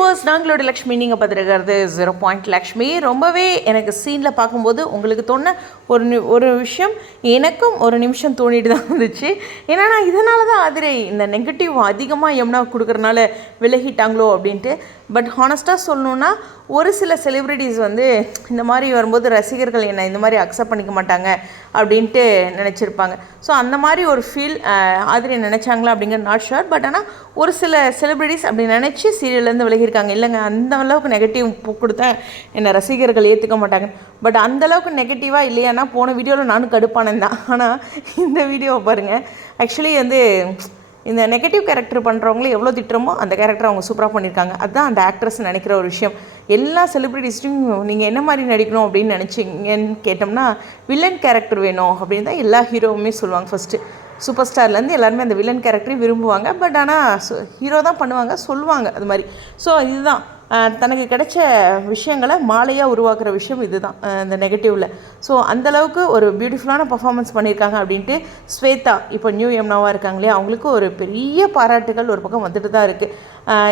Viewers நாங்களோட Lakshmi நீங்கள் பார்த்துருக்கிறது zero point Lakshmi. ரொம்பவே எனக்கு சீனில் பார்க்கும்போது உங்களுக்கு தோண ஒரு நி- ஒரு விஷயம் எனக்கும் ஒரு நிமிஷம் தோணிட்டு தான் வந்துச்சு ஏன்னா நான் இதனால தான் ஆதிரை இந்த நெகட்டிவ் அதிகமாக எம்னா கொடுக்குறனால விலகிட்டாங்களோ அப்படின்ட்டு. பட் ஹானஸ்ட்டாக சொல்லணுன்னா ஒரு சில செலிப்ரிட்டிஸ் வந்து இந்த மாதிரி வரும்போது ரசிகர்கள் என்னை இந்த மாதிரி அக்செப்ட் பண்ணிக்க மாட்டாங்க அப்படின்ட்டு நினச்சிருப்பாங்க. ஸோ அந்த மாதிரி ஒரு ஃபீல் ஆதிரி நினச்சாங்களா அப்படிங்கிற நாட் ஷுர் பட் ஆனால் ஒரு சில செலிப்ரிட்டிஸ் அப்படி நினச்சி சீரியல்லேருந்து விலகியிருக்காங்க. இல்லைங்க அந்த அளவுக்கு நெகட்டிவ் கொடுத்தா என்னை ரசிகர்கள் ஏற்றுக்க மாட்டாங்க. பட் அந்த அளவுக்கு நெகட்டிவாக இல்லையானா போன வீடியோவில் நானும் கடுப்பானேன் தான். ஆனால் இந்த வீடியோவை பாருங்கள் ஆக்சுவலி வந்து இந்த நெகட்டிவ் கேரக்டர் பண்ணுறவங்களும் எவ்வளோ திட்டுறமோ அந்த கேரக்டர் அவங்க சூப்பராக பண்ணியிருக்காங்க அதுதான் அந்த ஆக்ட்ரஸ் நினைக்கிற ஒரு விஷயம். எல்லா செலிப்ரிட்டிஸ்ட்டையும் நீங்கள் என்ன மாதிரி நடிக்கணும் அப்படின்னு நினச்சிங்கன்னு கேட்டோம்னா வில்லன் கேரக்டர் வேணும் அப்படின்னு தான் எல்லா ஹீரோவுமே சொல்லுவாங்க ஃபஸ்ட்டு சூப்பர் ஸ்டார்லேருந்து எல்லாருமே அந்த வில்லன் கேரக்டரையும் விரும்புவாங்க. பட் ஆனால் ஹீரோ தான் பண்ணுவாங்க சொல்லுவாங்க அது மாதிரி. ஸோ இதுதான். தனக்கு கிடைச்ச விஷயங்களை மாலையாக உருவாக்குற விஷயம் இதுதான் இந்த நெகட்டிவில் ஸோ அந்தளவுக்கு ஒரு பியூட்டிஃபுல்லான பர்ஃபார்மன்ஸ் பண்ணியிருக்காங்க அப்படின்ட்டு ஸ்வேதா இப்போ நியூ எம்னாவாக இருக்காங்க இல்லையா அவங்களுக்கு ஒரு பெரிய பாராட்டுகள் ஒரு பக்கம் வந்துட்டு தான் இருக்குது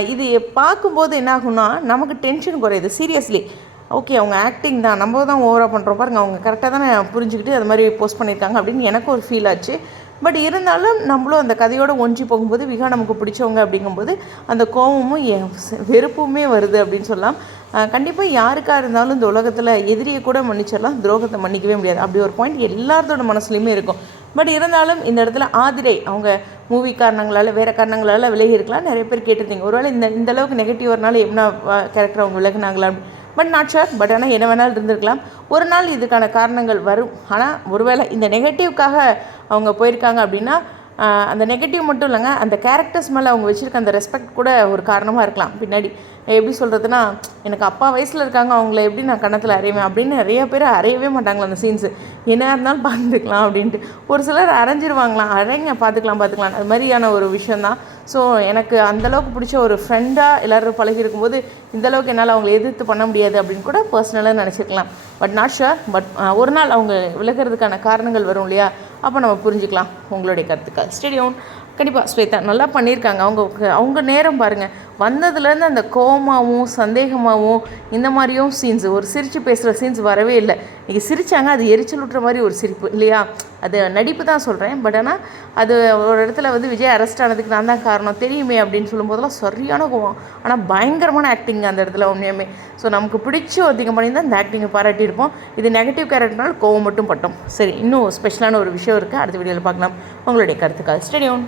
இது பார்க்கும்போது என்ன ஆகும்னா நமக்கு டென்ஷன் குறையுது சீரியஸ்லி ஓகே அவங்க ஆக்டிங் தான் நம்ம தான் ஓவராக பண்ணுறோம் பாருங்க அவங்க கரெக்டாக தானே புரிஞ்சுக்கிட்டு அது மாதிரி போஸ்ட் பண்ணியிருக்காங்க அப்படின்னு எனக்கு ஒரு ஃபீல் ஆச்சு. பட் இருந்தாலும் நம்மளும் அந்த கதையோட ஒன்றி போகும்போது விகா நமக்கு பிடிச்சவங்க அப்படிங்கும்போது அந்த கோபமும் எ- வெறுப்புமே வருது அப்படின்னு சொல்லலாம். கண்டிப்பாக யாருக்காக இருந்தாலும் இந்த உலகத்தில் எதிரியை கூட மன்னிச்சிடலாம் துரோகத்தை மன்னிக்கவே முடியாது. அப்படி ஒரு பாயிண்ட் எல்லாத்தோட மனசுலையுமே இருக்கும். பட் இருந்தாலும் இந்த இடத்துல ஆதிரை அவங்க மூவி காரணங்களால் வேறு காரணங்களால் விலகி இருக்கலாம். நிறைய பேர் கேட்டிருந்தீங்க. ஒருவேளை இந்த இந்த அளவுக்கு நெகட்டிவ் ஒரு நாள் எப்படின்னா கேரக்டர் அவங்க விலகினாங்களா? பட் நாட் ஷார் பட் ஆனால் என்ன வேணாலும் இருந்திருக்கலாம். ஒரு நாள் இதுக்கான காரணங்கள் வரும். ஆனால் ஒருவேளை இந்த நெகட்டிவ்க்காக அவங்க போயிருக்காங்க அப்படின்னா அந்த நெகட்டிவ் மட்டும் இல்லைங்க. அந்த கேரக்டர்ஸ் மேலே அவங்க வச்சுருக்க அந்த ரெஸ்பெக்ட் கூட ஒரு காரணமாக இருக்கலாம். பின்னாடி எப்படி சொல்கிறதுனா எனக்கு அப்பா வயசில் இருக்காங்க அவங்கள எப்படி நான் கணத்தில் அறையுவேன் அப்படின்னு நிறைய பேர் அறையவே மாட்டாங்களா அந்த சீன்ஸு என்ன இருந்தாலும் பார்த்துக்கலாம் அப்படின்ட்டு. ஒரு சிலர் அரைஞ்சிருவாங்களாம் அரைங்க பார்த்துக்கலாம் பார்த்துக்கலாம். அது மாதிரியான ஒரு விஷயந்தான் ஸோ எனக்கு அந்தளவுக்கு பிடிச்ச ஒரு ஃப்ரெண்டாக எல்லோரும் பழகி இருக்கும்போது இந்தளவுக்கு என்னால் அவங்களை எதிர்த்து பண்ண முடியாது அப்படின்னு கூட பர்சனலாக நினச்சிருக்கலாம். பட் நாட் ஷுர் பட் ஒரு நாள் அவங்க விலகிறதுக்கான காரணங்கள் வரும் இல்லையா? அப்போ நம்ம புரிஞ்சுக்கலாம் உங்களுடைய கருத்துக்கள். ஸ்டேடியோன் கண்டிப்பாக ஸ்வேதா நல்லா பண்ணியிருக்காங்க. அவங்க அவங்க நேரம் பாருங்கள் வந்ததுலேருந்து அந்த கோவமாகவும் சந்தேகமாகவும் இந்த மாதிரியும் சீன்ஸ் ஒரு சிரித்து பேசுகிற சீன்ஸ் வரவே இல்லை. இன்றைக்கி சிரித்தாங்க அது எரிச்சல் விட்டுற மாதிரி ஒரு சிரிப்பு இல்லையா? அது நடிப்பு தான் சொல்கிறேன் பட் ஆனால் அது ஒரு இடத்துல வந்து விஜய் அரெஸ்ட் ஆனதுக்கு நான் தான் காரணம். தெரியுமே அப்படின்னு சொல்லும்போதெல்லாம் சரியான கோவம். ஆனால் பயங்கரமான ஆக்டிங் அந்த இடத்துல உண்மையுமே ஸோ நமக்கு பிடிச்ச ஒருத்திங்க பண்ணி தான் இந்த ஆக்டிங்கை பாராட்டியிருப்போம் இது நெகட்டிவ் கேரக்டர்னால கோவம் மட்டும் பட்டோம். சரி இன்னும் ஸ்பெஷலான ஒரு விஷயம் இருக்குது அடுத்த வீடியோவில் பார்க்கலாம். உங்களுடைய கருத்துக்கள். ஸ்டேடியம்